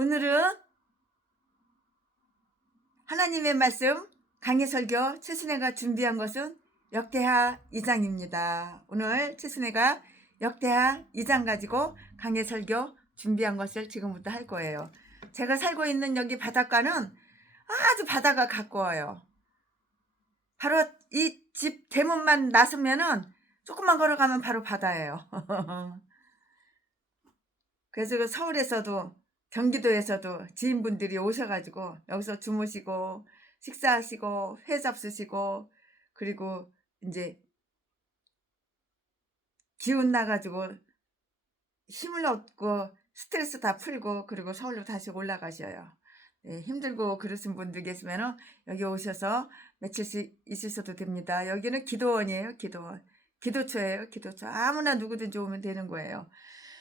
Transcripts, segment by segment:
오늘은 하나님의 말씀 강해설교 최순애가 준비한 것은 역대하 2장입니다. 오늘 최순애가 역대하 2장 가지고 강해설교 준비한 것을 지금부터 할 거예요. 제가 살고 있는 여기 바닷가는 아주 바다가 가까워요. 바로 이 집 대문만 나서면은 조금만 걸어가면 바로 바다예요. 그래서 그 서울에서도 경기도에서도 지인분들이 오셔가지고 여기서 주무시고 식사하시고 회 잡수시고 그리고 이제 기운 나가지고 힘을 얻고 스트레스 다 풀고 그리고 서울로 다시 올라가셔요. 네, 힘들고 그러신 분들 계시면 여기 오셔서 며칠씩 있으셔도 됩니다. 여기는 기도원이에요. 기도원. 기도처예요. 기도처. 아무나 누구든지 오면 되는 거예요.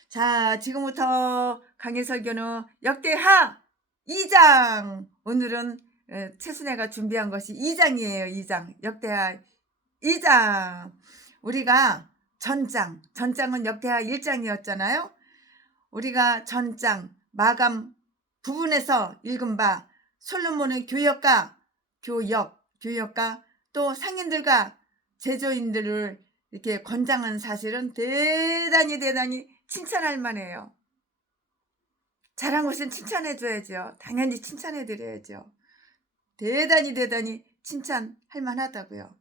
자, 지금부터 강해설교는 역대하 2장. 오늘은 최순애가 준비한 것이 2장이에요. 2장. 역대하 2장. 우리가 전장은 역대하 1장이었잖아요. 우리가 전장 마감 부분에서 읽은 바 솔로몬의 교역과 또 상인들과 제조인들을 이렇게 권장한 사실은 대단히 칭찬할 만해요. 잘한 것은 칭찬해줘야죠. 당연히 칭찬해드려야죠. 대단히 칭찬할 만하다고요.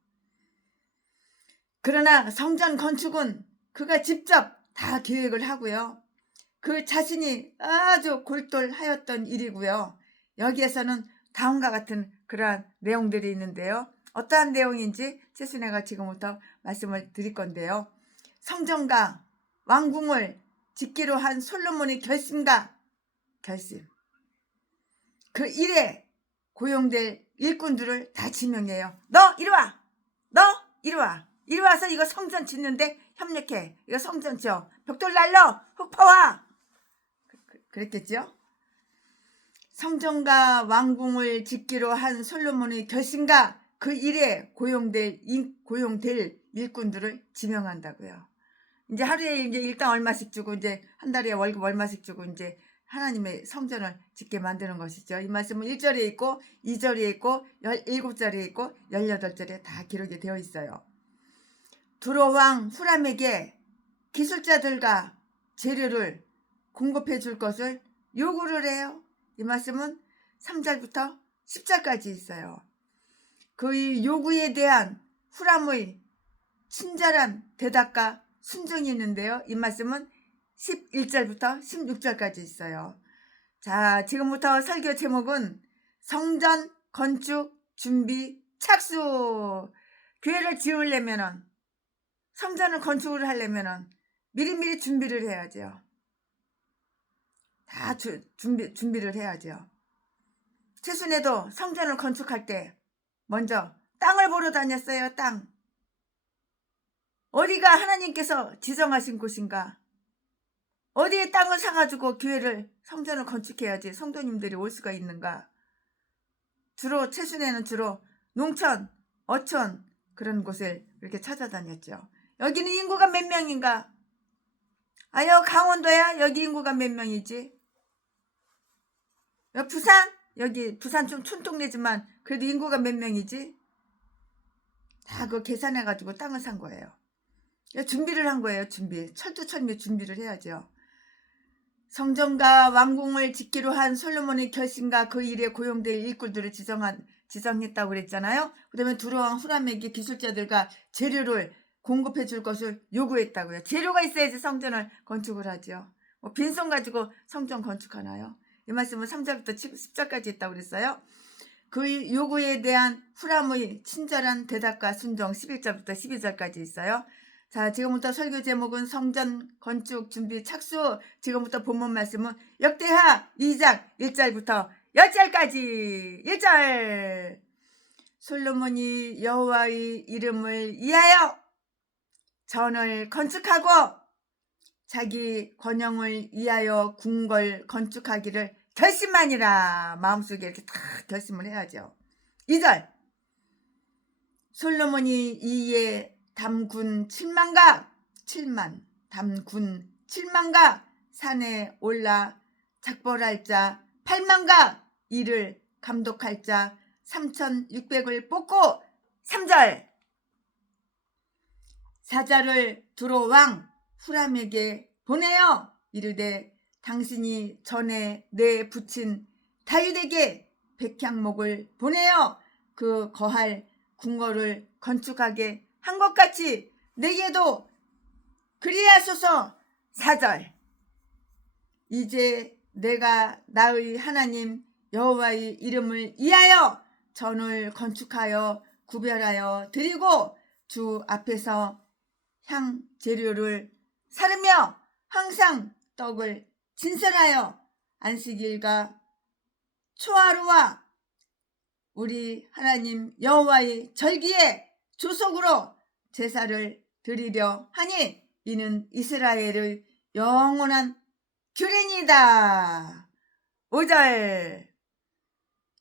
그러나 성전 건축은 그가 직접 다 계획을 하고요. 그 자신이 아주 골똘하였던 일이고요. 여기에서는 다음과 같은 그러한 내용들이 있는데요. 어떠한 내용인지 최순애가 지금부터 말씀을 드릴 건데요. 성전과 왕궁을 짓기로 한 솔로몬의 결심. 그 일에 고용될 일꾼들을 다 지명해요. 너 이리 와. 너 이리 와. 이리 와서 이거 성전 짓는데 협력해. 이거 성전 지어. 벽돌 날려. 흙 퍼와. 그랬겠죠? 성전과 왕궁을 짓기로 한 솔로몬의 결심과 그 일에 고용될 일꾼들을 지명한다고요. 이제 하루에 이제 일당 얼마씩 주고 이제 한 달에 월급 얼마씩 주고 이제 하나님의 성전을 짓게 만드는 것이죠. 이 말씀은 1절에 있고 2절에 있고 17절에 있고 18절에 다 기록이 되어 있어요. 두로 왕 후람에게 기술자들과 재료를 공급해 줄 것을 요구를 해요. 이 말씀은 3절부터 10절까지 있어요. 그 요구에 대한 후람의 친절한 대답과 순종이 있는데요. 이 말씀은 11절부터 16절까지 있어요. 자, 지금부터 설교 제목은 성전 건축 준비 착수. 교회를 지으려면은 성전을 건축을 하려면은 미리미리 준비를 해야죠. 다 준비를 해야죠. 최순애도 성전을 건축할 때 먼저 땅을 보러 다녔어요. 땅. 어디가 하나님께서 지정하신 곳인가? 어디에 땅을 사가지고 교회를 성전을 건축해야지 성도님들이 올 수가 있는가? 최순애는 주로 농촌, 어촌 그런 곳을 이렇게 찾아다녔죠. 여기는 인구가 몇 명인가? 아유, 강원도야? 여기 인구가 몇 명이지? 부산? 여기 부산 좀 촌동네지만 그래도 인구가 몇 명이지? 다 그거 계산해가지고 땅을 산 거예요. 준비를 한 거예요. 철두철미 준비를 해야죠. 성전과 왕궁을 짓기로 한 솔로몬의 결심과 그 일에 고용될 일꾼들을 지정했다고 그랬잖아요. 그 다음에 두로왕 후람에게 기술자들과 재료를 공급해 줄 것을 요구했다고요. 재료가 있어야지 성전을 건축을 하죠. 빈손 가지고 성전 건축하나요? 이 말씀은 3절부터 10절까지 있다고 그랬어요. 그 요구에 대한 후람의 친절한 대답과 순종 11절부터 12절까지 있어요. 자, 지금부터 설교 제목은 성전 건축 준비 착수. 지금부터 본문 말씀은 역대하 2장 1절부터 10절까지. 1절. 솔로몬이 여호와의 이름을 위하여 전을 건축하고 자기 권영을 위하여 궁궐 건축하기를 결심하니라. 마음속에 이렇게 다 결심을 해야죠. 2절. 솔로몬이 이에 담군 7만가 산에 올라 작벌할 자 팔만가 이를 감독할 자 3,600을 뽑고 3절 사자를 두로 왕 후람에게 보내어 이르되 당신이 전에 내 부친 다윗에게 백향목을 보내어 그 거할 궁궐을 건축하게 한 것 같이 내게도 그리하소서. 4절 이제 내가 나의 하나님 여호와의 이름을 위하여 전을 건축하여 구별하여 드리고 주 앞에서 향 재료를 사르며 항상 떡을 진설하여 안식일과 초하루와 우리 하나님 여호와의 절기에 조속으로 제사를 드리려 하니 이는 이스라엘의 영원한 규례니이다. 5절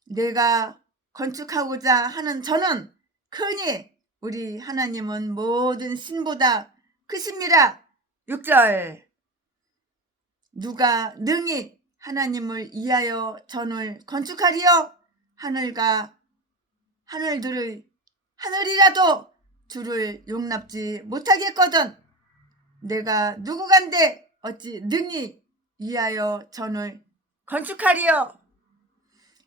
내가 건축하고자 하는 저는 크니 우리 하나님은 모든 신보다 크심이라. 6절 누가 능히 하나님을 위하여 전을 건축하리요? 하늘과 하늘이라도 주를 용납지 못하겠거든. 내가 누구간데 어찌 능히 위하여 전을 건축하리요?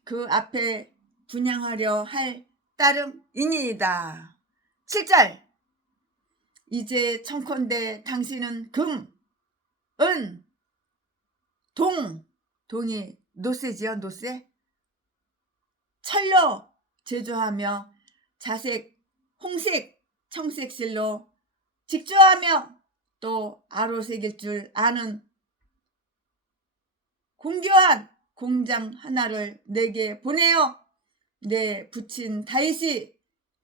그 앞에 분향하려 할 따름이니이다. 7절 이제 청컨대 당신은 금, 은, 동이 노쇠지요. 노쇠 철로 제조하며 자색, 홍색, 청색 실로 직조하며 또 아로색일 줄 아는 공교한 공장 하나를 내게 보내어 내 부친 다윗이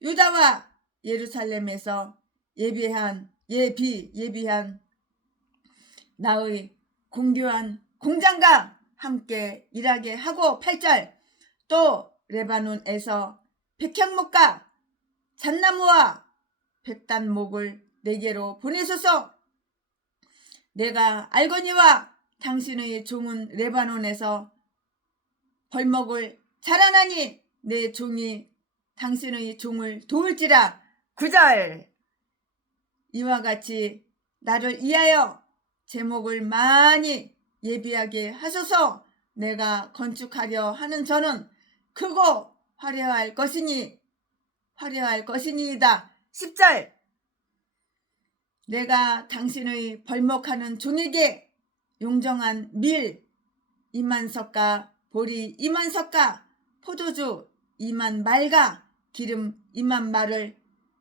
유다와 예루살렘에서 예비한 나의 공교한 공장과 함께 일하게 하고. 8절 또 레바논에서 백향목과 잣나무와 백단목을 내게로 보내소서. 내가 알거니와 당신의 종은 레바논에서 벌목을 자라나니 내 종이 당신의 종을 도울지라. 9절 이와 같이 나를 위하여 제목을 많이 예비하게 하소서. 내가 건축하려 하는 저는 크고 화려할 것이니이다. 10절 내가 당신의 벌목하는 종에게 용정한 밀 20,000석과 보리 20,000석과 포도주 20,000말과 기름 20,000말을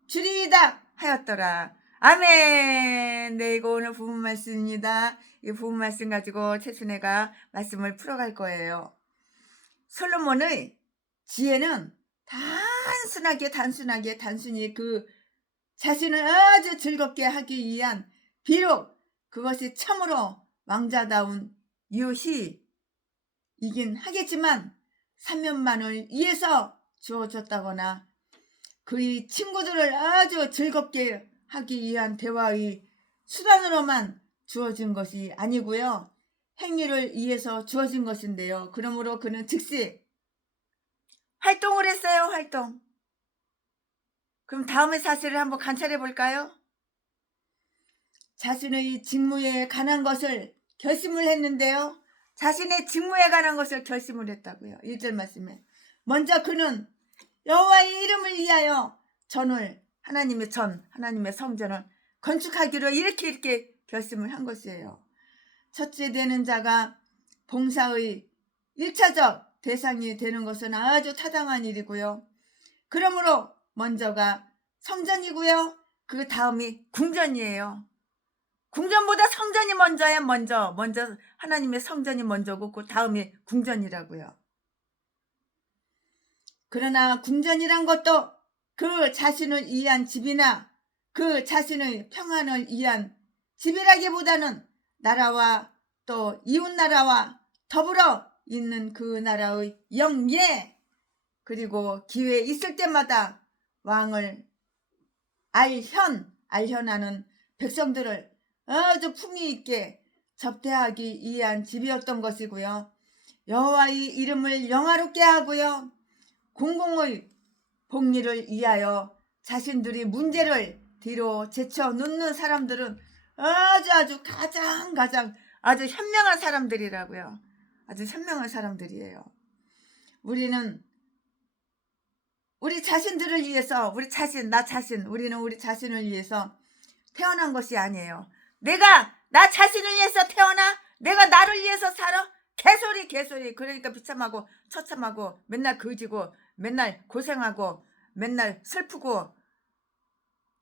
주리이다 하였더라. 아멘. 네, 이거 오늘 부분 말씀입니다. 이 부분 말씀 가지고 최순애가 말씀을 풀어갈 거예요. 솔로몬의 지혜는 단순히 그 자신을 아주 즐겁게 하기 위한, 비록 그것이 참으로 왕자다운 유희이긴 하겠지만 사면만을 위해서 주어졌다거나 그의 친구들을 아주 즐겁게 하기 위한 대화의 수단으로만 주어진 것이 아니고요. 행위를 위해서 주어진 것인데요. 그러므로 그는 즉시 활동을 했어요. 활동. 그럼 다음의 사실을 한번 관찰해 볼까요? 자신의 직무에 관한 것을 결심을 했는데요. 자신의 직무에 관한 것을 결심을 했다고요. 1절 말씀에 먼저 그는 여호와의 이름을 위하여 전을, 하나님의 성전을 건축하기로 이렇게 결심을 한 것이에요. 첫째 되는 자가 봉사의 1차적 대상이 되는 것은 아주 타당한 일이고요. 그러므로 먼저가 성전이고요. 그 다음이 궁전이에요. 궁전보다 성전이 먼저야. 먼저 하나님의 성전이 먼저고 그 다음이 궁전이라고요. 그러나 궁전이란 것도 그 자신을 위한 집이나 그 자신의 평안을 위한 집이라기보다는 나라와 또 이웃나라와 더불어 있는 그 나라의 영예, 그리고 기회 있을 때마다 왕을 알현하는 백성들을 아주 품위 있게 접대하기 위한 집이었던 것이고요. 여호와의 이름을 영화롭게 하고요. 공공의 복리를 위하여 자신들이 문제를 뒤로 제쳐 놓는 사람들은 아주 가장 아주 현명한 사람들이라고요. 아주 현명한 사람들이에요. 우리는 우리 자신들을 위해서 우리는 우리 자신을 위해서 태어난 것이 아니에요. 내가 나 자신을 위해서 태어나? 내가 나를 위해서 살아? 개소리. 그러니까 비참하고 처참하고 맨날 거지고 맨날 고생하고 맨날 슬프고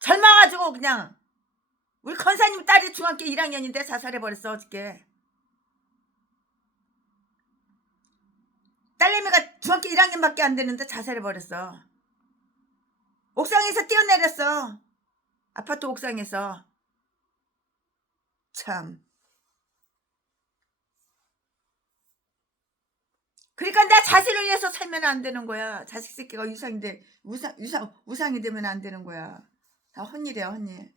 젊어가지고 그냥. 우리 권사님 딸이 중학교 1학년인데 자살해버렸어 어저께. 딸내미가 중학교 1학년밖에 안 되는데 자살해버렸어. 옥상에서 뛰어내렸어. 아파트 옥상에서. 참. 그러니까 나 자신을 위해서 살면 안 되는 거야. 자식 새끼가 우상이 되면 안 되는 거야. 다 헛일이야, 헛일.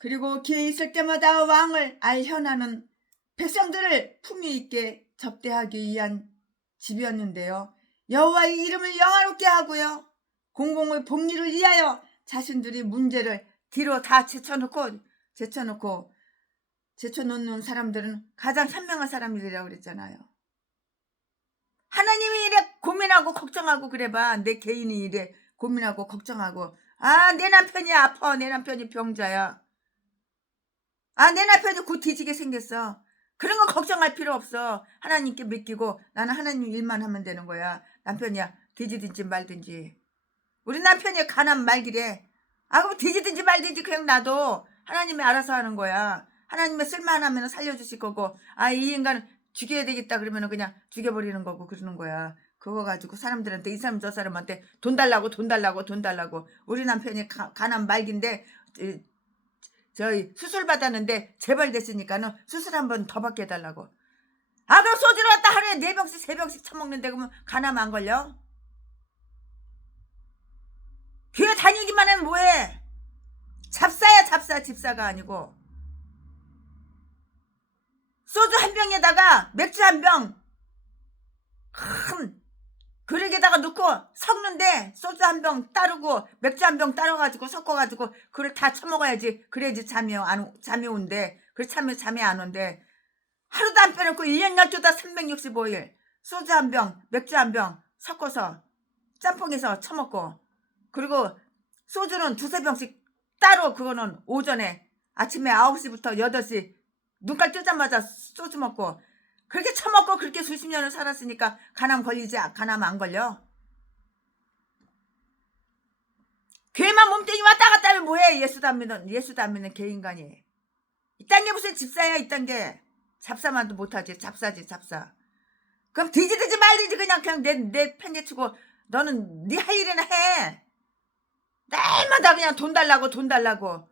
그리고 기회 있을 때마다 왕을 알현하는 백성들을 품위 있게 접대하기 위한 집이었는데요. 여호와의 이름을 영화롭게 하고요. 공공의 복리를 위하여 자신들이 문제를 뒤로 다 제쳐놓는 사람들은 가장 현명한 사람들이라고 그랬잖아요. 하나님이 이래 고민하고 걱정하고 그래봐. 내 개인이 이래 고민하고 걱정하고 내 남편이 아파. 내 남편이 병자야. 내 남편이 곧 뒤지게 생겼어. 그런 거 걱정할 필요 없어. 하나님께 맡기고 나는 하나님 일만 하면 되는 거야. 남편이야 뒤지든지 말든지. 우리 남편이 가난 말기래. 그럼 뒤지든지 말든지 그냥 놔둬. 하나님이 알아서 하는 거야. 하나님의 쓸만하면 살려주실 거고 이 인간은 죽여야 되겠다 그러면 그냥 죽여버리는 거고 그러는 거야. 그거 가지고 사람들한테 이 사람 저 사람한테 돈 달라고. 우리 남편이 가난 말기인데 저희 수술 받았는데 재발됐으니까는 수술 한 번 더 받게 해달라고. 그럼 소주를 갖다 하루에 4병씩 3병씩 처먹는데 그러면 간암 안 걸려? 교회 다니기만 하면 뭐해? 잡사야 잡사. 집사가 아니고. 소주 한 병에다가 맥주 한 병 큰 그릇에다가 넣고 섞는데 소주 한 병 따르고 맥주 한 병 따라가지고 섞어가지고 그걸 다 처먹어야지. 그래야지 잠이 온대. 그래 잠이 안 온대. 하루도 안 빼놓고 1년 12달 365일 소주 한 병 맥주 한 병 섞어서 짬뽕에서 처먹고 그리고 소주는 2-3병씩 따로. 그거는 오전에 아침에 9시부터 8시 눈깔 뜨자마자 소주 먹고 그렇게 처먹고 그렇게 수십 년을 살았으니까 간암 간암 안 걸려? 교회만 몸뚱이 왔다 갔다 하면 뭐해? 예수도 안 믿는 개인간이. 이딴 게 무슨 집사야. 이딴 게 잡사만도 못하지. 잡사지 잡사. 그럼 뒤지든지 말든지 그냥 내 편제치고 너는 네 할 일이나 해. 날마다 그냥 돈 달라고.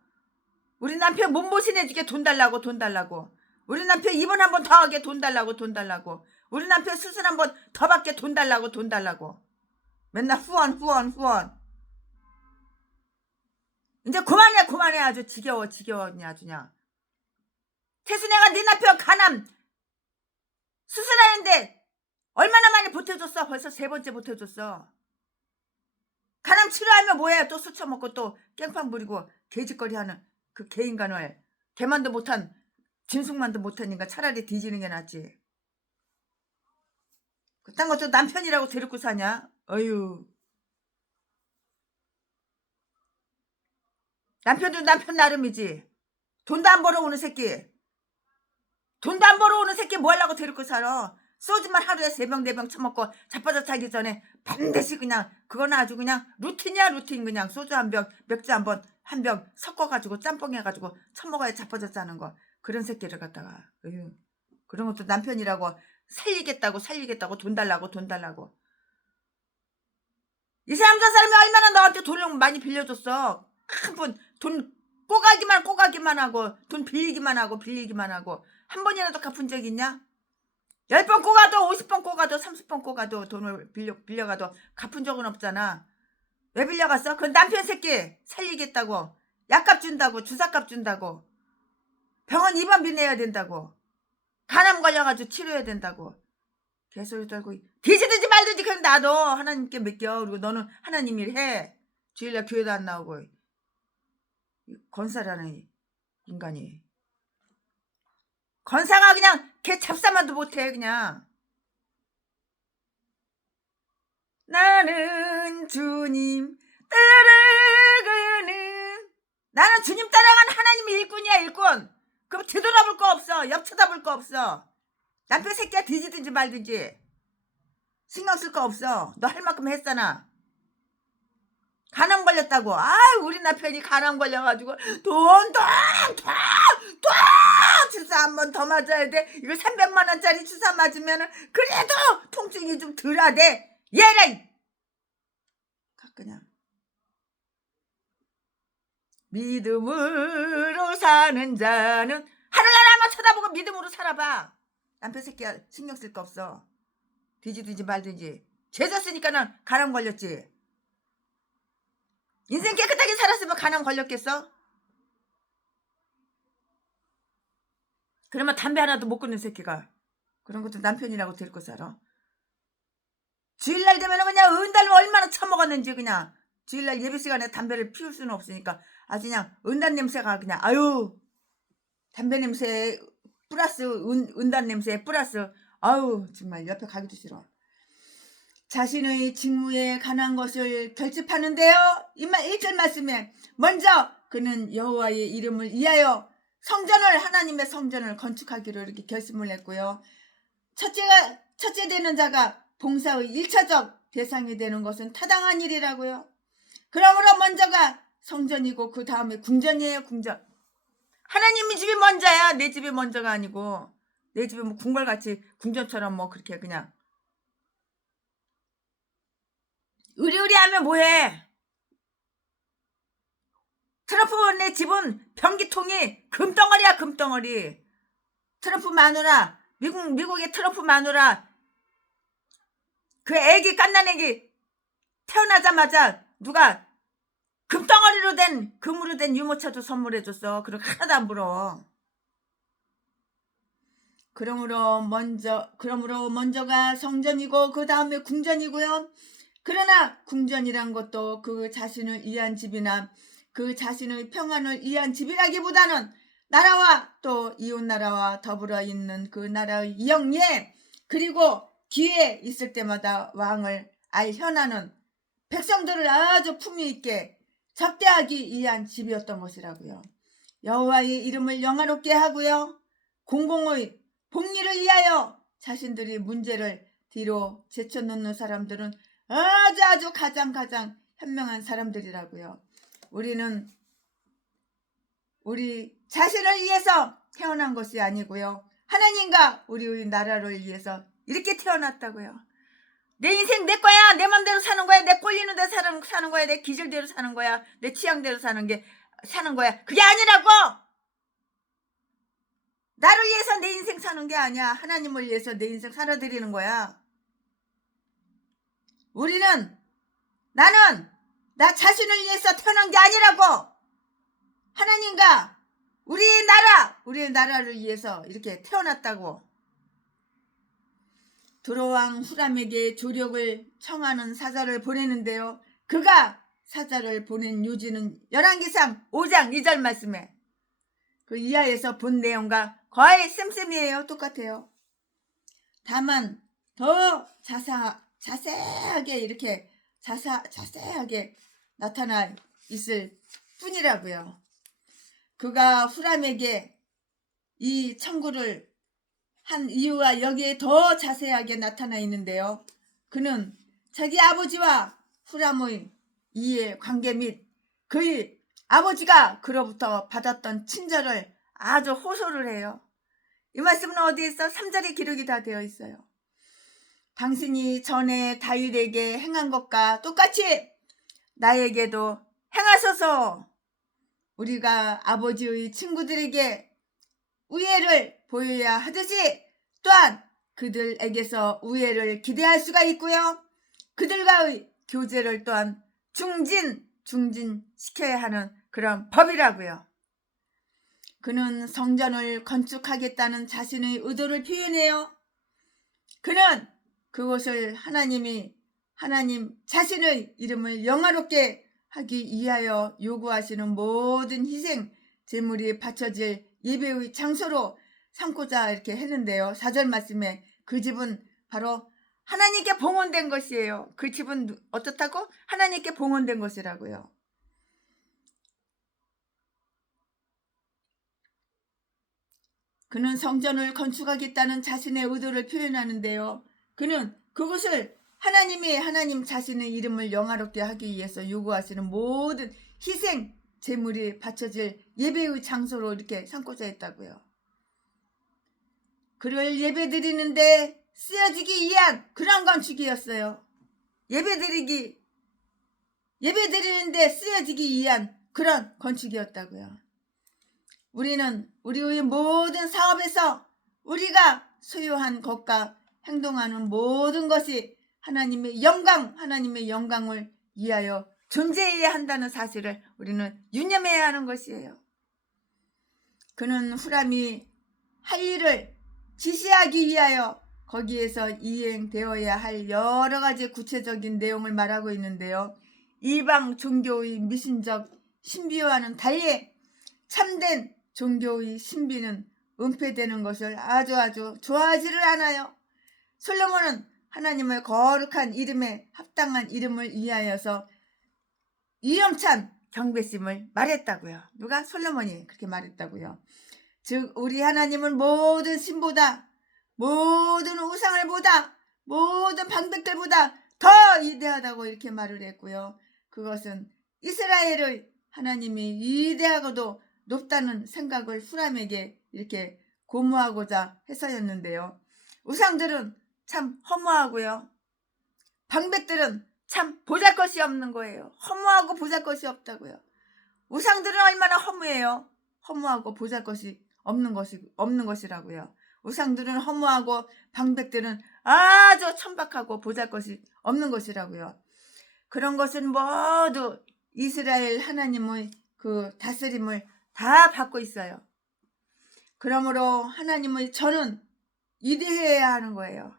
우리 남편 몸보신 해주게 돈 달라고. 우리 남편 입원 한 번 더 하게 돈 달라고. 우리 남편 수술 한 번 더 받게 돈 달라고. 맨날 후원. 이제 그만해. 아주 지겨워 아주 그냥. 태순이가 네 남편 간암 수술하는데 얼마나 많이 보태줬어? 벌써 3번째 보태줬어. 간암 치료하면 뭐해? 또 술 처먹고 또 깽판 부리고 개짓거리 하는 그 개인간을. 개만도 못한 진숙만도 못하니까 차라리 뒤지는 게 낫지. 그딴 것도 남편이라고 데리고 사냐? 어휴. 남편도 남편 나름이지. 돈도 안 벌어오는 새끼. 뭐 하려고 데리고 살아? 소주만 하루에 3병 4병 처먹고 자빠져 자기 전에 반드시 그냥 그건 아주 그냥 루틴이야. 그냥 소주 한 병 맥주 한 병 섞어가지고 짬뽕 해가지고 처먹어야 자빠져 자는 거. 그런 새끼를 갖다가 그런 것도 남편이라고 살리겠다고 돈 달라고. 이 사람 저 사람이 얼마나 너한테 돈을 많이 빌려줬어. 큰 돈 꼬가기만 하고 돈 빌리기만 하고 한 번이라도 갚은 적 있냐? 10번 꼬가도 50번 꼬가도 30번 꼬가도 돈을 빌려가도 갚은 적은 없잖아. 왜 빌려갔어? 그 남편 새끼 살리겠다고 약값 준다고 주사값 준다고 병원 입원비 내야 된다고. 간암 걸려가지고 치료해야 된다고. 개소리 떨고 뒤지든지 말든지 그냥 놔둬. 하나님께 맡겨. 그리고 너는 하나님 일 해. 주일날 교회도 안 나오고. 권사라는 인간이. 권사가 그냥 걔 잡사만도 못해. 그냥. 나는 주님 따라가는, 나는 주님 따라가는 하나님의 일꾼이야. 일꾼. 그럼 뒤돌아볼 거 없어. 옆 쳐다볼 거 없어. 남편 새끼야 뒤지든지 말든지 신경 쓸 거 없어. 너 할 만큼 했잖아. 간암 걸렸다고. 우리 남편이 간암 걸려가지고 돈 주사 한 번 더 맞아야 돼. 이거 300만 원짜리 주사 맞으면 그래도 통증이 좀 덜하대. 얘라 그냥. 믿음으로 사는 자는 하늘나라 한번 쳐다보고 믿음으로 살아봐. 남편 새끼야 신경 쓸 거 없어. 뒤지든지 말든지. 죄졌으니까는 간암 걸렸지. 인생 깨끗하게 살았으면 간암 걸렸겠어? 그러면 담배 하나도 못 끊는 새끼가 그런 것도 남편이라고 데리고 살아. 주일날 되면 그냥 은달로 얼마나 처먹었는지. 그냥 주일날 예배 시간에 담배를 피울 수는 없으니까 아주 그냥 은단 냄새가 그냥 담배 냄새 플러스 은단 냄새 플러스 정말 옆에 가기도 싫어. 자신의 직무에 관한 것을 결집하는데요. 1절 말씀에 먼저 그는 여호와의 이름을 위하여 성전을, 하나님의 성전을 건축하기로 이렇게 결심을 했고요. 첫째 되는 자가 봉사의 1차적 대상이 되는 것은 타당한 일이라고요. 그러므로 먼저가 성전이고 그 다음에 궁전이에요. 궁전. 하나님의 집이 먼저야. 내 집이 먼저가 아니고. 내 집이 뭐 궁궐같이 궁전처럼 뭐 그렇게 그냥 의리의리하면 뭐해. 트럼프네 집은 변기통이 금덩어리야. 금덩어리. 트럼프 마누라, 미국의 트럼프 마누라, 그 애기, 갓난 애기 태어나자마자 누가 금덩어리로 된, 금으로 된 유모차도 선물해줬어. 그리고 하나도 안 불어. 그러므로 먼저가 성전이고 그 다음에 궁전이고요. 그러나 궁전이란 것도 그 자신을 위한 집이나 그 자신의 평안을 위한 집이라기보다는 나라와 또 이웃나라와 더불어 있는 그 나라의 영예, 그리고 기회 있을 때마다 왕을 알현하는 백성들을 아주 품위 있게 접대하기 위한 집이었던 것이라고요. 여호와의 이름을 영화롭게 하고요. 공공의 복리를 위하여 자신들이 문제를 뒤로 제쳐놓는 사람들은 아주 가장 현명한 사람들이라고요. 우리는 우리 자신을 위해서 태어난 것이 아니고요. 하나님과 우리의 나라를 위해서 이렇게 태어났다고요. 내 인생 내 거야. 내 맘대로 사는 거야. 내 꼴리는 대로 사는 거야. 내 기질대로 사는 거야. 내 취향대로 사는 거야. 그게 아니라고. 나를 위해서 내 인생 사는 게 아니야. 하나님을 위해서 내 인생 살아드리는 거야. 나는 나 자신을 위해서 태어난 게 아니라고. 하나님과 우리의 나라를 위해서 이렇게 태어났다고. 두로왕 후람에게 조력을 청하는 사자를 보내는데요. 그가 사자를 보낸 요지는 열왕기상 5장 2절 말씀에 그 이하에서 본 내용과 거의 쌤쌤이에요. 똑같아요. 다만 더 자세하게 이렇게 자세하게 나타나 있을 뿐이라고요. 그가 후람에게 이 청구를 한 이유가 여기에 더 자세하게 나타나 있는데요. 그는 자기 아버지와 후람의 이해 관계 및 그의 아버지가 그로부터 받았던 친절을 아주 호소를 해요. 이 말씀은 어디에 있어? 3절에 기록이 다 되어 있어요. 당신이 전에 다윗에게 행한 것과 똑같이 나에게도 행하소서. 우리가 아버지의 친구들에게 우애를 보여야 하듯이 또한 그들에게서 우애를 기대할 수가 있고요. 그들과의 교제를 또한 중진시켜야 하는 그런 법이라고요. 그는 성전을 건축하겠다는 자신의 의도를 표현해요. 그는 그곳을 하나님 자신의 이름을 영화롭게 하기 위하여 요구하시는 모든 희생 제물이 바쳐질 예배의 장소로 삼고자 이렇게 했는데요. 4절 말씀에 그 집은 바로 하나님께 봉헌된 것이에요. 그 집은 어떻다고? 하나님께 봉헌된 것이라고요. 그는 성전을 건축하겠다는 자신의 의도를 표현하는데요. 그는 그것을 하나님 자신의 이름을 영화롭게 하기 위해서 요구하시는 모든 희생 제물이 바쳐질 예배의 장소로 이렇게 삼고자 했다고요. 그를 예배드리는데 쓰여지기 위한 그런 건축이었어요. 예배드리는데 쓰여지기 위한 그런 건축이었다고요. 우리는 우리의 모든 사업에서 우리가 소유한 것과 행동하는 모든 것이 하나님의 영광을 위하여 존재해야 한다는 사실을 우리는 유념해야 하는 것이에요. 그는 후람이 할 일을 지시하기 위하여 거기에서 이행되어야 할 여러 가지 구체적인 내용을 말하고 있는데요. 이방 종교의 미신적 신비와는 달리 참된 종교의 신비는 은폐되는 것을 아주 좋아하지를 않아요. 솔로몬은 하나님의 거룩한 이름에 합당한 이름을 위하여서 위엄찬 경배심을 말했다고요. 누가? 솔로몬이 그렇게 말했다고요. 즉 우리 하나님은 모든 신보다, 모든 우상을 보다, 모든 방백들보다 더 위대하다고 이렇게 말을 했고요. 그것은 이스라엘의 하나님이 위대하고도 높다는 생각을 후람에게 이렇게 고무하고자 해서였는데요. 우상들은 참 허무하고요. 방백들은 참 보잘것이 없는 거예요. 허무하고 보잘것이 없다고요. 우상들은 얼마나 허무해요. 허무하고 보잘것이 없는 것이라고요. 우상들은 허무하고 방백들은 아주 천박하고 보잘것이 없는 것이라고요. 그런 것은 모두 이스라엘 하나님의 그 다스림을 다 받고 있어요. 그러므로 하나님의 전은 위대해야 하는 거예요.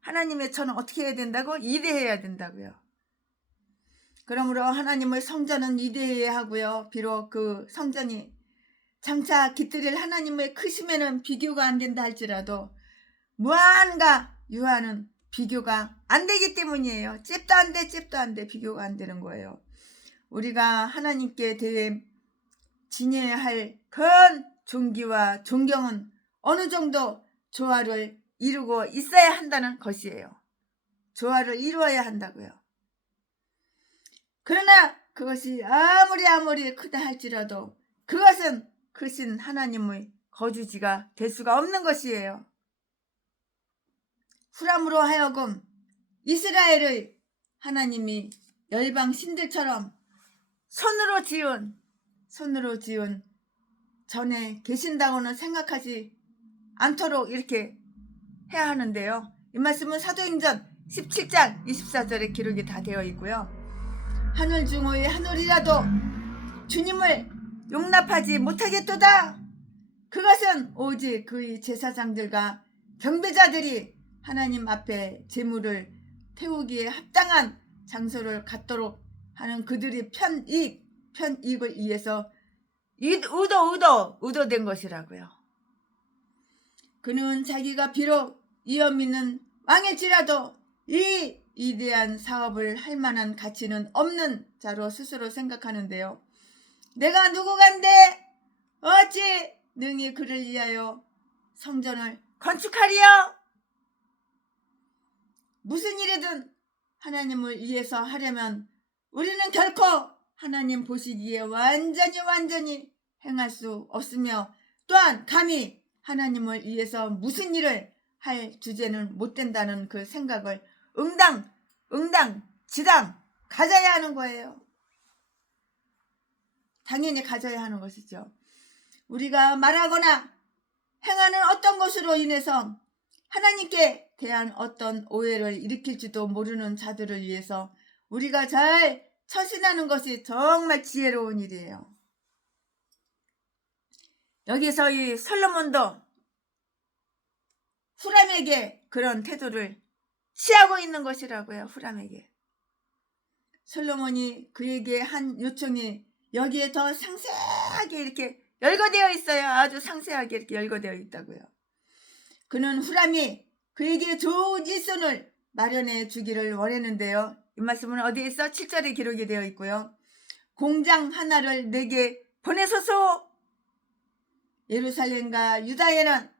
하나님의 전은 어떻게 해야 된다고? 위대해야 된다고요. 그러므로 하나님의 성전은 위대해야 하고요. 비록 그 성전이 장차 깃들일 하나님의 크심에는 비교가 안 된다 할지라도 무한과 유한은 비교가 안 되기 때문이에요. 찝도 안 돼 비교가 안 되는 거예요. 우리가 하나님께 대해 지녀야 할 큰 존귀와 존경은 어느 정도 조화를 이루고 있어야 한다는 것이에요. 조화를 이루어야 한다고요. 그러나 그것이 아무리 크다 할지라도 그것은 크신 하나님의 거주지가 될 수가 없는 것이에요. 후람으로 하여금 이스라엘의 하나님이 열방 신들처럼 손으로 지은 전에 계신다고는 생각하지 않도록 이렇게 해야 하는데요. 이 말씀은 사도행전 17장 24절에 기록이 다 되어 있고요. 하늘 중의 하늘이라도 주님을 용납하지 못하겠도다. 그것은 오직 그의 제사장들과 경배자들이 하나님 앞에 제물을 태우기에 합당한 장소를 갖도록 하는 그들이 편익을 위해서 의도된 것이라고요. 그는 자기가 비록 위험 있는 왕일지라도 이 위대한 사업을 할 만한 가치는 없는 자로 스스로 생각하는데요. 내가 누구간데 어찌 능히 그를 위하여 성전을 건축하리요? 무슨 일이든 하나님을 위해서 하려면 우리는 결코 하나님 보시기에 완전히 행할 수 없으며 또한 감히 하나님을 위해서 무슨 일을 할 주제는 못 된다는 그 생각을 지당 가져야 하는 거예요. 당연히 가져야 하는 것이죠. 우리가 말하거나 행하는 어떤 것으로 인해서 하나님께 대한 어떤 오해를 일으킬지도 모르는 자들을 위해서 우리가 잘 처신하는 것이 정말 지혜로운 일이에요. 여기서 이 솔로몬도 후람에게 그런 태도를 취하고 있는 것이라고요. 후람에게. 솔로몬이 그에게 한 요청이 여기에 더 상세하게 이렇게 열거되어 있어요. 아주 상세하게 이렇게 열거되어 있다고요. 그는 후람이 그에게 좋은 일손을 마련해 주기를 원했는데요. 이 말씀은 어디에 있어? 7절에 기록이 되어 있고요. 공장 하나를 내게 보내소서. 예루살렘과 유다에는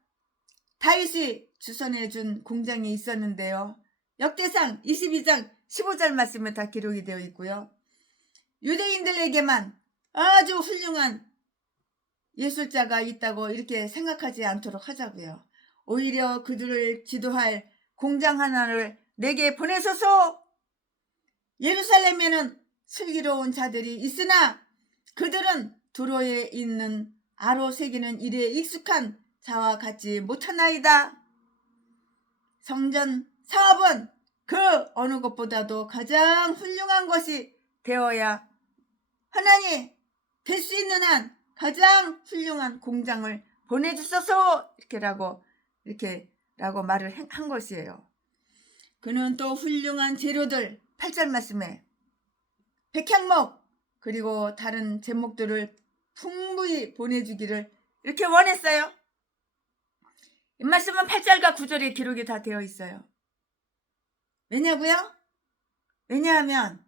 다윗이 주선해 준 공장이 있었는데요. 역대상 22장 15절 말씀에 다 기록이 되어 있고요. 유대인들에게만 아주 훌륭한 예술자가 있다고 이렇게 생각하지 않도록 하자고요. 오히려 그들을 지도할 공장 하나를 내게 보내소서. 예루살렘에는 슬기로운 자들이 있으나 그들은 두로에 있는 아로 새기는 일에 익숙한 자와 같지 못하나이다. 성전 사업은 그 어느 것보다도 가장 훌륭한 것이 되어야 하나니 될 수 있는 한 가장 훌륭한 공장을 보내주소서. 이렇게라고 말을 한 것이에요. 그는 또 훌륭한 재료들 8절 말씀에 백향목 그리고 다른 제목들을 풍부히 보내주기를 이렇게 원했어요. 이 말씀은 8절과 9절에 기록이 다 되어 있어요. 왜냐고요? 왜냐하면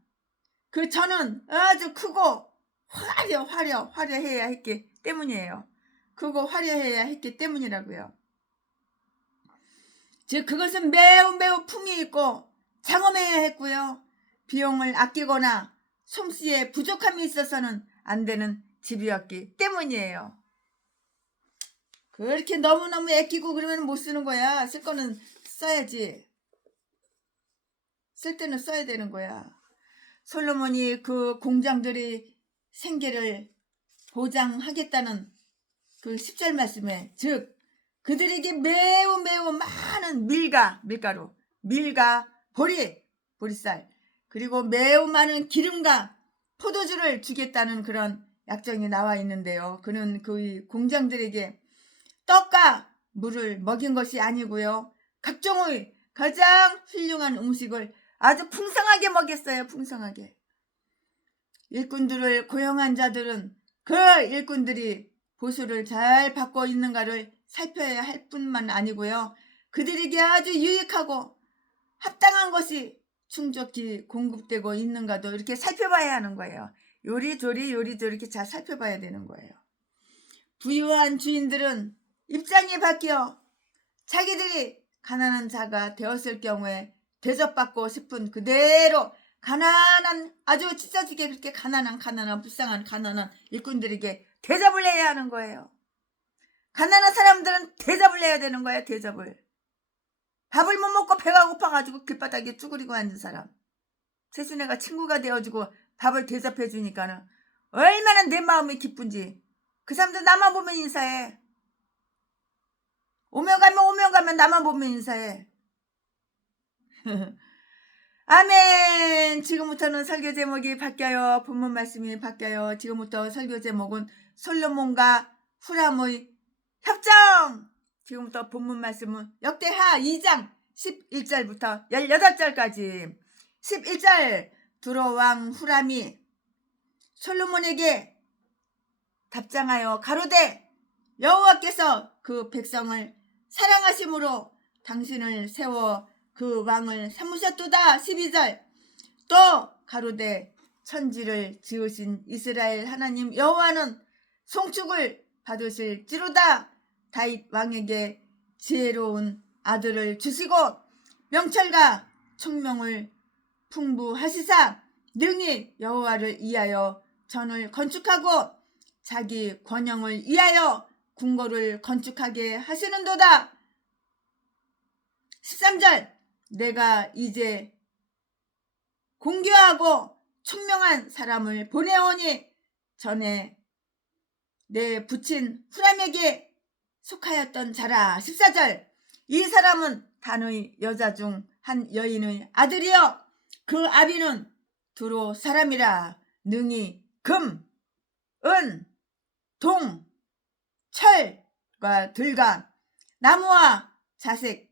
그 전은 아주 크고 화려해야 했기 때문이에요. 크고 화려해야 했기 때문이라고요. 즉 그것은 매우 품위 있고 장엄해야 했고요. 비용을 아끼거나 솜씨에 부족함이 있어서는 안 되는 집이었기 때문이에요. 그렇게 너무너무 아끼고 그러면 못 쓰는 거야. 쓸 거는 써야지. 쓸 때는 써야 되는 거야. 솔로몬이 그 공장들의 생계를 보장하겠다는 그 10절 말씀에 즉 그들에게 매우 많은 밀가루, 밀과 보리쌀 그리고 매우 많은 기름과 포도주를 주겠다는 그런 약정이 나와 있는데요. 그는 그 공장들에게 떡과 물을 먹인 것이 아니고요. 각종의 가장 훌륭한 음식을 아주 풍성하게 먹였어요. 풍성하게. 일꾼들을 고용한 자들은 그 일꾼들이 보수를 잘 받고 있는가를 살펴야 할 뿐만 아니고요. 그들에게 아주 유익하고 합당한 것이 충족히 공급되고 있는가도 이렇게 살펴봐야 하는 거예요. 요리조리 이렇게 잘 살펴봐야 되는 거예요. 부유한 주인들은 입장이 바뀌어 자기들이 가난한 자가 되었을 경우에 대접받고 싶은 그대로 가난한 아주 찢어지게 그렇게 가난한 불쌍한 가난한 일꾼들에게 대접을 해야 하는 거예요. 가난한 사람들은 대접을 해야 되는 거예요. 대접을. 밥을 못 먹고 배가 고파가지고 길바닥에 쭈그리고 앉은 사람. 세순애가 친구가 되어주고 밥을 대접해 주니까는 얼마나 내 마음이 기쁜지. 그 사람들 나만 보면 인사해. 오면 가면 나만 보면 인사해. 아멘. 지금부터는 설교 제목이 바뀌어요. 본문 말씀이 바뀌어요. 지금부터 설교 제목은 솔로몬과 후람의 협정. 지금부터 본문 말씀은 역대하 2장 11절부터 18절까지. 11절 두로 왕 후람이 솔로몬에게 답장하여 가로되 여호와께서 그 백성을 사랑하심으로 당신을 세워 그 왕을 삼으셨도다. 12절 또 가로되 천지를 지으신 이스라엘 하나님 여호와는 송축을 받으실지로다. 다윗 왕에게 지혜로운 아들을 주시고 명철과 총명을 풍부하시사 능히 여호와를 위하여 전을 건축하고 자기 권영을 위하여 궁궐을 건축하게 하시는도다. 13절 내가 이제 공교하고 총명한 사람을 보내오니 전에 내 부친 후람에게 속하였던 자라. 14절 이 사람은 단의 여자 중 한 여인의 아들이여 그 아비는 두로 사람이라 능히 금, 은, 동, 철과 들과 나무와 자색,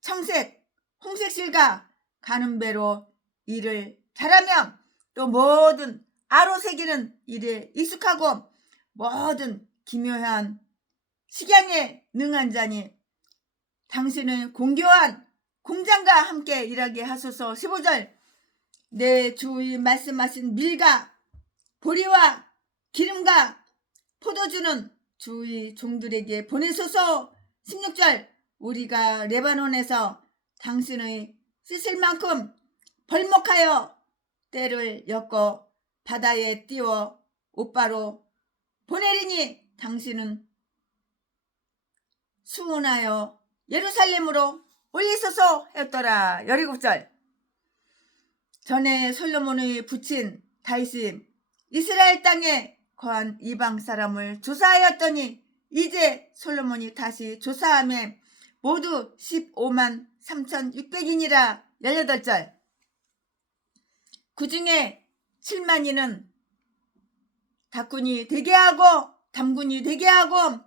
청색, 홍색 실과 가는 배로 일을 잘하며 또 모든 아로새기는 일에 익숙하고 모든 기묘한 식양에 능한 자니 당신은 공교한 공장과 함께 일하게 하소서. 15절 내 주의 말씀하신 밀과 보리와 기름과 포도주는 주의 종들에게 보내소서. 16절 우리가 레바논에서 당신의 쓰실 만큼 벌목하여 때를 엮어 바다에 띄워 옷바로 보내리니 당신은 수운하여 예루살렘으로 올리소서 했더라. 17절 전에 솔로몬의 부친 다윗이 이스라엘 땅에 거한 이방 사람을 조사하였더니 이제 솔로몬이 다시 조사함에 모두 15만 3,600인이라. 18절 그 중에 7만인은 닭군이 되게 하고 담군이 되게 하고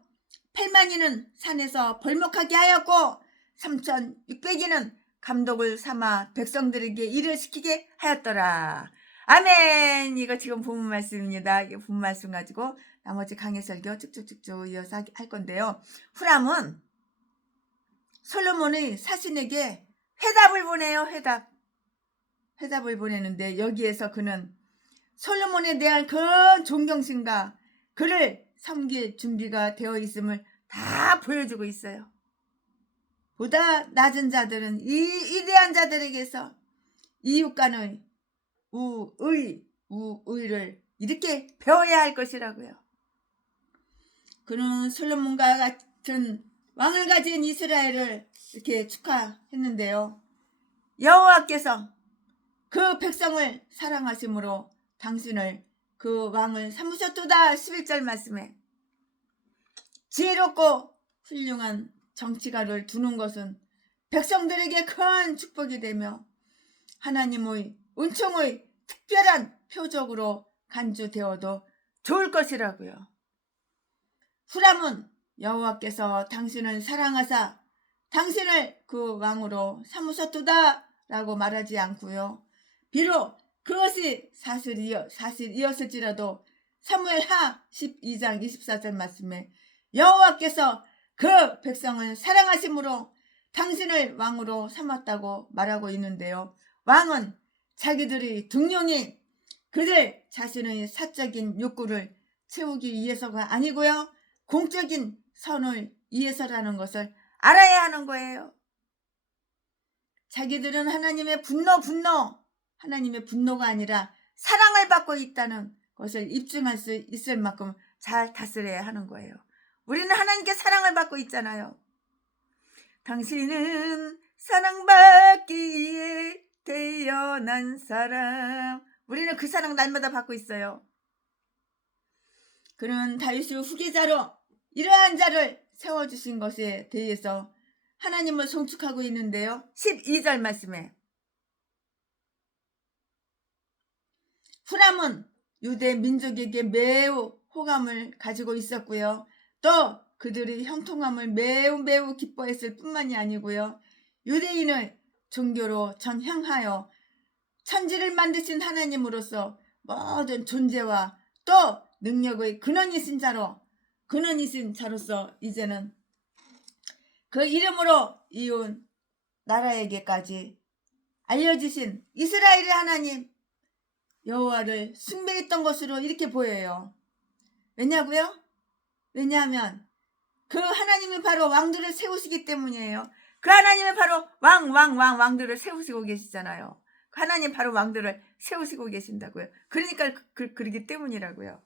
8만인은 산에서 벌목하게 하였고 3,600인은 감독을 삼아 백성들에게 일을 시키게 하였더라. 아멘. 이거 지금 본문 말씀입니다. 이게 본문 말씀 가지고 나머지 강해 설교 쭉쭉쭉쭉 이어서 할 건데요. 후람은 솔로몬의 사신에게 회답을 보내요. 회답을 보내는데 여기에서 그는 솔로몬에 대한 큰 존경심과 그를 섬길 준비가 되어 있음을 다 보여주고 있어요. 보다 낮은 자들은 이 위대한 자들에게서 이웃간의 우의를 이렇게 배워야 할 것이라고요. 그는 솔로몬과 같은 왕을 가진 이스라엘을 이렇게 축하했는데요. 여호와께서 그 백성을 사랑하심으로 당신을 그 왕을 삼으셨도다. 11절 말씀에 지혜롭고 훌륭한 정치가를 두는 것은 백성들에게 큰 축복이 되며 하나님의 은총의 특별한 표적으로 간주되어도 좋을 것이라고요. 후람은 여호와께서 당신을 사랑하사 당신을 그 왕으로 삼으셨도다 라고 말하지 않고요. 비록 그것이 사실이었을지라도 사무엘하 12장 24절 말씀에 여호와께서 그 백성을 사랑하심으로 당신을 왕으로 삼았다고 말하고 있는데요. 왕은 자기들의 등용이 그들 자신의 사적인 욕구를 채우기 위해서가 아니고요. 공적인 선을 위해서라는 것을 알아야 하는 거예요. 자기들은 하나님의 분노가 아니라 사랑을 받고 있다는 것을 입증할 수 있을 만큼 잘 다스려야 하는 거예요. 우리는 하나님께 사랑을 받고 있잖아요. 당신은 사랑받기 위해 태어난 사람. 우리는 그 사랑 날마다 받고 있어요. 그는 다윗의 후계자로 이러한 자를 세워주신 것에 대해서 하나님을 송축하고 있는데요. 12절 말씀에 후람은 유대 민족에게 매우 호감을 가지고 있었고요. 또 그들의 형통함을 매우 기뻐했을 뿐만이 아니고요. 유대인을 종교로 전향하여 천지를 만드신 하나님으로서 모든 존재와 또 능력의 근원이신 자로서 이제는 그 이름으로 이웃 나라에게까지 알려주신 이스라엘의 하나님 여호와를 숭배했던 것으로 이렇게 보여요. 왜냐고요? 왜냐하면 그 하나님이 바로 왕들을 세우시기 때문이에요. 그 하나님이 바로 왕들을 세우시고 계시잖아요. 그 하나님 바로 왕들을 세우시고 계신다고요. 그러니까 그러기 때문이라고요.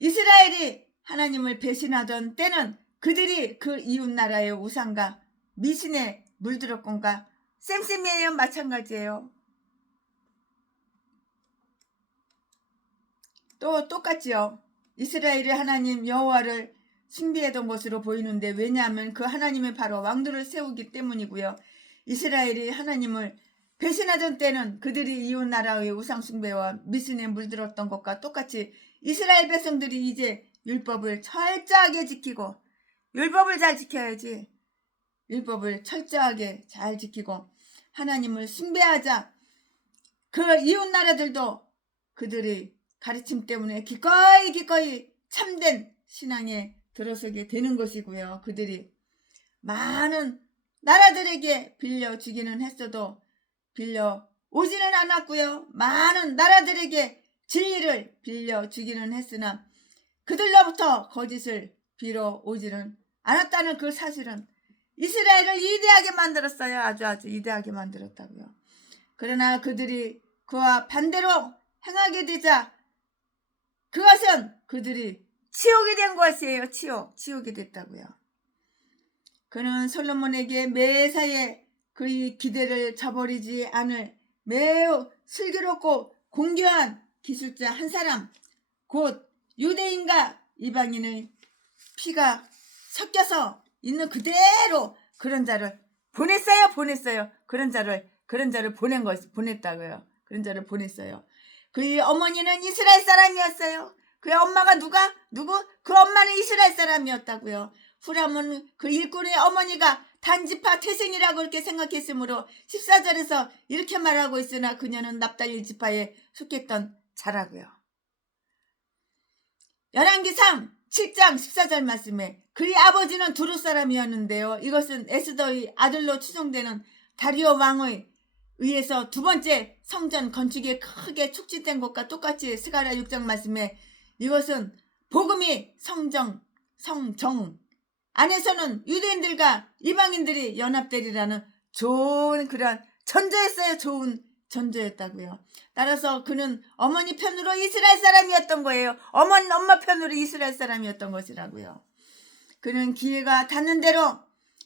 이스라엘이 하나님을 배신하던 때는 그들이 그 이웃나라의 우상과 미신에 물들었건가 쌤쌤이에요. 마찬가지예요. 또 똑같지요. 이스라엘이 하나님 여호와를 숭배했던 것으로 보이는데 왜냐하면 그 하나님이 바로 왕들을 세우기 때문이고요. 이스라엘이 하나님을 배신하던 때는 그들이 이웃 나라의 우상숭배와 미신에 물들었던 것과 똑같이 이스라엘 백성들이 이제 율법을 철저하게 지키고, 율법을 잘 지켜야지. 율법을 철저하게 잘 지키고 하나님을 숭배하자. 그 이웃 나라들도 그들의 가르침 때문에 기꺼이 참된 신앙에 들어서게 되는 것이고요. 그들이 많은 나라들에게 빌려주기는 했어도 빌려 오지는 않았고요. 많은 나라들에게 진리를 빌려주기는 했으나 그들로부터 거짓을 빌어 오지는 않았다는 그 사실은 이스라엘을 위대하게 만들었어요. 아주 위대하게 만들었다고요. 그러나 그들이 그와 반대로 행하게 되자 그것은 그들이 치욕이 된 것이에요. 치욕이 됐다고요. 그는 솔로몬에게 매사에 그의 기대를 저버리지 않을 매우 슬기롭고 공교한 기술자 한 사람, 곧 유대인과 이방인의 피가 섞여서 있는 그대로 그런 자를 보냈어요. 그런 자를 보냈다고요. 그런 자를 보냈어요. 그의 어머니는 이스라엘 사람이었어요. 그의 엄마가 누구? 그 엄마는 이스라엘 사람이었다고요. 후람은 그 일꾼의 어머니가 단지파 태생이라고 이렇게 생각했으므로 14절에서 이렇게 말하고 있으나 그녀는 납달리 지파에 속했던 자라고요. 열왕기상 7장 14절 말씀에 그의 아버지는 두루 사람이었는데요. 이것은 에스더의 아들로 추정되는 다리오 왕의 의해서 두 번째 성전 건축에 크게 촉진된 것과 똑같이 스가랴 6장 말씀에 이것은 복음이 성정 안에서는 유대인들과 이방인들이 연합되리라는 좋은 그런 전조였어요. 좋은 전조였다고요. 따라서 그는 어머니 편으로 이스라엘 사람이었던 거예요. 엄마 편으로 이스라엘 사람이었던 것이라고요. 그는 기회가 닿는 대로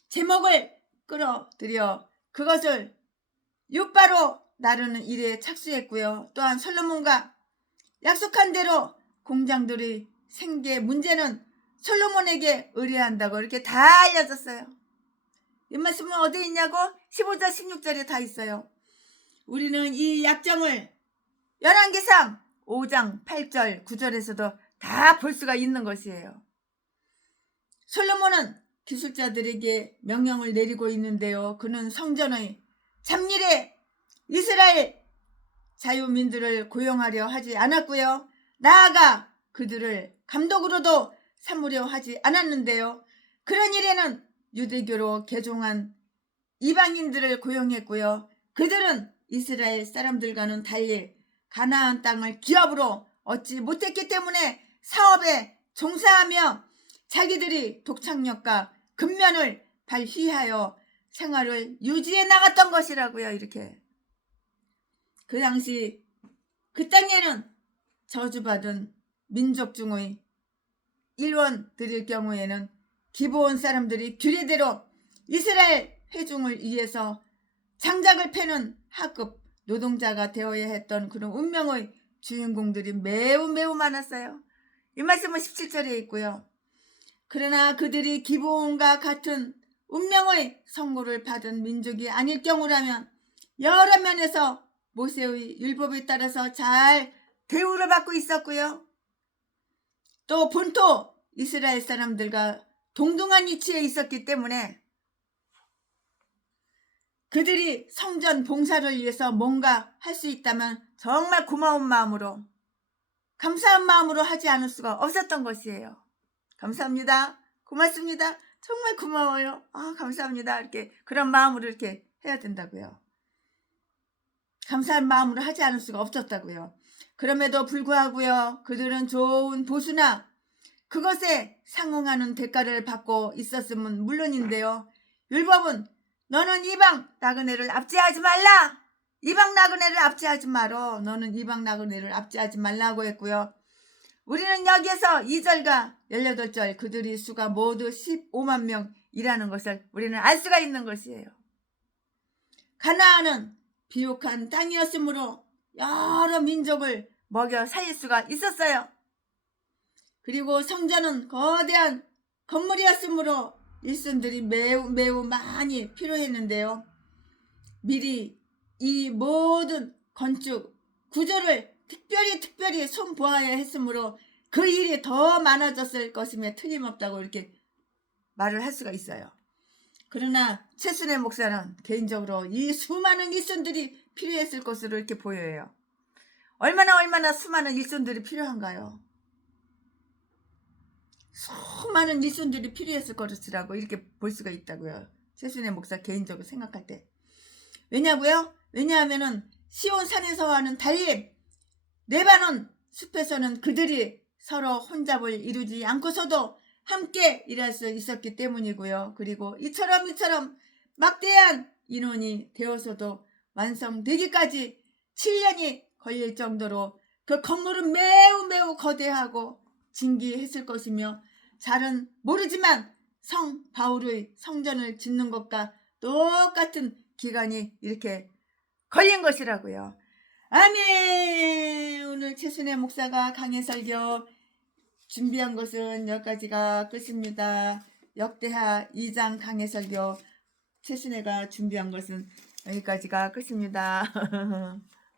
제목을 끌어들여 그것을 육바로 나르는 일에 착수했고요. 또한 솔로몬과 약속한 대로 공장들의 생계 문제는 솔로몬에게 의뢰한다고 이렇게 다 알려졌어요. 이 말씀은 어디 있냐고? 15절 16절에 다 있어요. 우리는 이 약정을 열왕기상 5장 8절 9절에서도 다 볼 수가 있는 것이에요. 솔로몬은 기술자들에게 명령을 내리고 있는데요. 그는 성전의 잡일에 이스라엘 자유민들을 고용하려 하지 않았고요. 나아가 그들을 감독으로도 삼으려 하지 않았는데요. 그런 일에는 유대교로 개종한 이방인들을 고용했고요. 그들은 이스라엘 사람들과는 달리 가나안 땅을 기업으로 얻지 못했기 때문에 사업에 종사하며 자기들이 독창력과 근면을 발휘하여 생활을 유지해 나갔던 것이라고요. 이렇게 그 당시 그 땅에는 저주받은 민족 중의 일원들일 경우에는 기브온 사람들이 규례대로 이스라엘 회중을 위해서 장작을 패는 하급 노동자가 되어야 했던 그런 운명의 주인공들이 매우 많았어요. 이 말씀은 17절에 있고요. 그러나 그들이 기브온과 같은 운명의 선고를 받은 민족이 아닐 경우라면 여러 면에서 모세의 율법에 따라서 잘 대우를 받고 있었고요. 또 본토 이스라엘 사람들과 동등한 위치에 있었기 때문에 그들이 성전 봉사를 위해서 뭔가 할 수 있다면 정말 고마운 마음으로 감사한 마음으로 하지 않을 수가 없었던 것이에요. 감사합니다. 고맙습니다. 정말 고마워요. 감사합니다. 이렇게 그런 마음으로 이렇게 해야 된다고요. 감사한 마음으로 하지 않을 수가 없었다고요. 그럼에도 불구하고요. 그들은 좋은 보수나 그것에 상응하는 대가를 받고 있었으면 물론인데요. 율법은 너는 이방 나그네를 압제하지 말라. 이방 나그네를 압제하지 마라. 너는 이방 나그네를 압제하지 말라고 했고요. 우리는 여기에서 2절과 18절 그들의 수가 모두 15만 명이라는 것을 우리는 알 수가 있는 것이에요. 가나안은 비옥한 땅이었으므로 여러 민족을 먹여 살릴 수가 있었어요. 그리고 성전은 거대한 건물이었으므로 일손들이 매우 많이 필요했는데요. 미리 이 모든 건축 구조를 특별히 손보아야 했으므로 그 일이 더 많아졌을 것임에 틀림없다고 이렇게 말을 할 수가 있어요. 그러나 최순애 목사는 개인적으로 이 수많은 일손들이 필요했을 것으로 이렇게 보여요. 얼마나 수많은 일손들이 필요한가요? 수많은 일손들이 필요했을 것이라고 이렇게 볼 수가 있다고요. 최순애 목사 개인적으로 생각할 때. 왜냐하면은 시온 산에서와는 달리 레바논 숲에서는 그들이 서로 혼잡을 이루지 않고서도 함께 일할 수 있었기 때문이고요. 그리고 이처럼 막대한 인원이 되어서도 완성되기까지 7년이 걸릴 정도로 그 건물은 매우 거대하고 진기했을 것이며, 잘은 모르지만 성 바울의 성전을 짓는 것과 똑같은 기간이 이렇게 걸린 것이라고요. 아멘. 오늘 최순애 목사가 강해 설교 준비한 것은 여기까지가 끝입니다. 역대하 2장 강해 설교 최순애가 준비한 것은 여기까지가 끝입니다.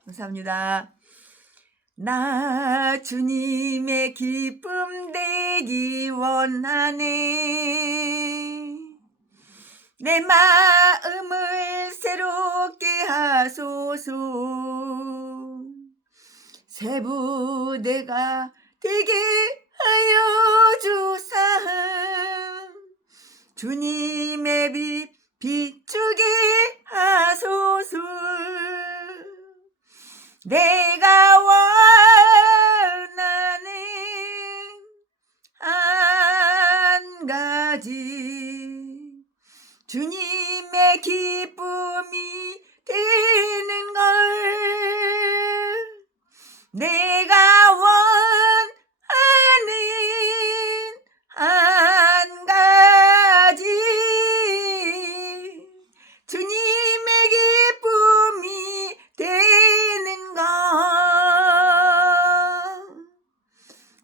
감사합니다. 나 주님의 기쁨 되기 원하네. 내 마음을 새롭게 하소서. 새 부대가 되게 하여 주사. 주님의 빛 비추게 하소서. 내가 원하는 한 가지, 주님의 기쁨이 되는 걸. 내가 원하는 한 가지, 주님의 기쁨이 되는 것.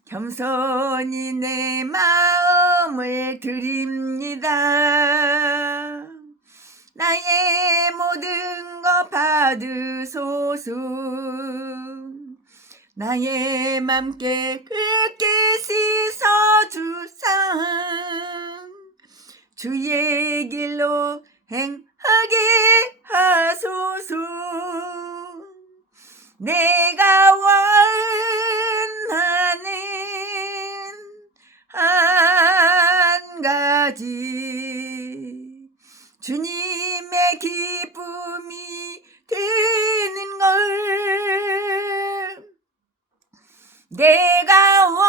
겸손히 내 마음을 드립니다. 나의 모든 것 받으소서. 나의 맘 깨끗게 씻어주사. 주의 길로 행하게 하소서. 내가 원하는 한 가지, 주님의 기쁨이 되는 걸. 내가 원하는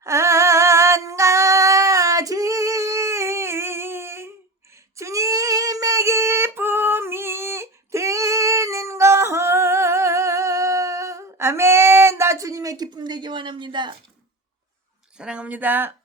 한 가지, 주님의 기쁨이 되는 것. 아멘. 나 주님의 기쁨 되기 원합니다. 사랑합니다.